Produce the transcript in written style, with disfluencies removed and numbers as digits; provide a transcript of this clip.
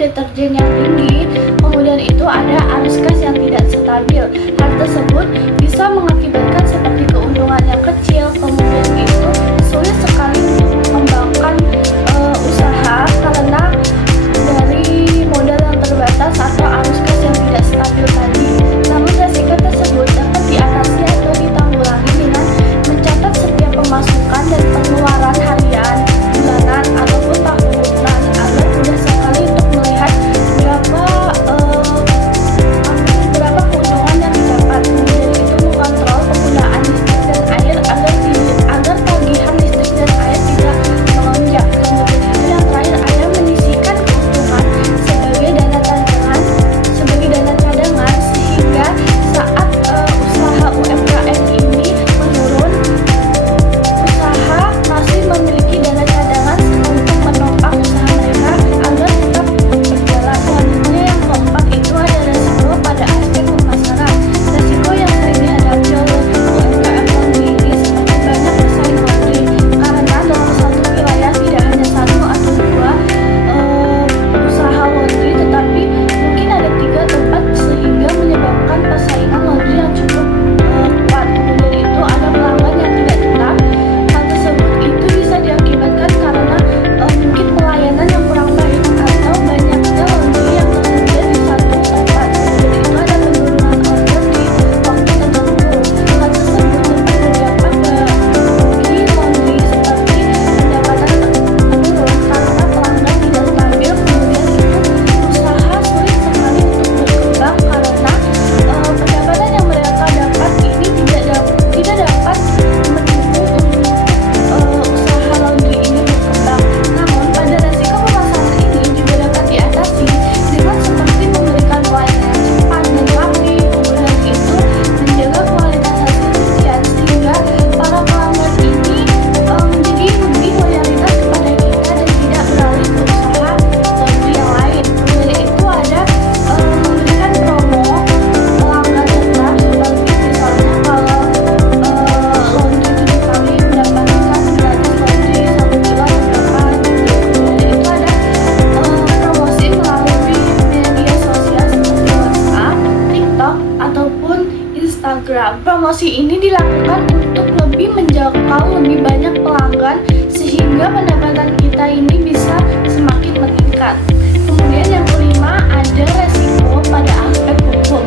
deterjen yang tinggi, kemudian itu ada arus kas yang tidak stabil. Hal tersebut bisa mengakibatkan seperti keuntungan yang kecil, kemudian itu sulit sekali untuk mengembangkan usaha karena dari modal yang terbatas atau arus kas yang tidak stabil tadi. Namun resiko tersebut dapat diatasi atau ditanggulangi dengan mencatat setiap pemasukan dan pengeluaran harian, bulanan, ataupun tahunan agar mudah sekali untuk melihat berapa keuntungan yang didapat. Kemudian itu mengontrol penggunaan listrik dan air agar tagihan listrik dan air tidak melonjak. Kemudian itu yang terakhir ada menyisihkan keuntungan sebagai dana cadangan sehingga saat usaha UMKM ini menurun, usaha masih memiliki dana cadangan untuk menopang usaha mereka agar tetap berjalan. Selanjutnya yang keempat itu ada resiko pada aspek pemasaran. Resiko yang sering dihadapi oleh UMKM laundry ini seperti banyak bersaing laundry karena dalam satu wilayah tidak hanya satu atau dua usaha laundry, tetapi mungkin ada 3 tempat sehingga menyebabkan persaingan laundry yang cukup kuat. Kemudian itu ada pelanggan yang tidak tetap. Hal tersebut itu bisa diakibatkan karena mungkin pelayanan yang kurang baik atau banyaknya laundry yang tersedia di satu tempat. Kemudian itu ada penurunan order di waktu tertentu. Hal tersebut dapat berdampak bagi laundry seperti pendapatan menurun karena pelanggan tidak stabil. Kemudian itu usaha sulit sekali untuk berkembang karena pendapatan yang mereka dapat ini tidak dapat mendukung usaha laundry ini berkembang. Namun pada resiko pemasaran ini juga dapat diatasi dengan seperti memberikan pelayanan yang cepat dan rapi, kemudian itu menjaga kualitas hasil cucian sehingga para pelanggan ini menjadi lebih loyalitas kepada kita dan tidak beralih ke usaha laundry yang lain. Kemudian itu ada memberikan promo pelanggan tetap seperti misalnya kalau laundry 7 kali mendapatkan gratis laundry 1 bulan berapa gitu. Kemudian itu ada promosi melalui media sosial seperti WhatsApp, TikTok, ataupun Instagram. Promosi ini dilakukan untuk lebih menjangkau lebih banyak pelanggan sehingga pendapatan kita ini bisa semakin meningkat. Kemudian yang kelima ada resiko pada aspek hukum.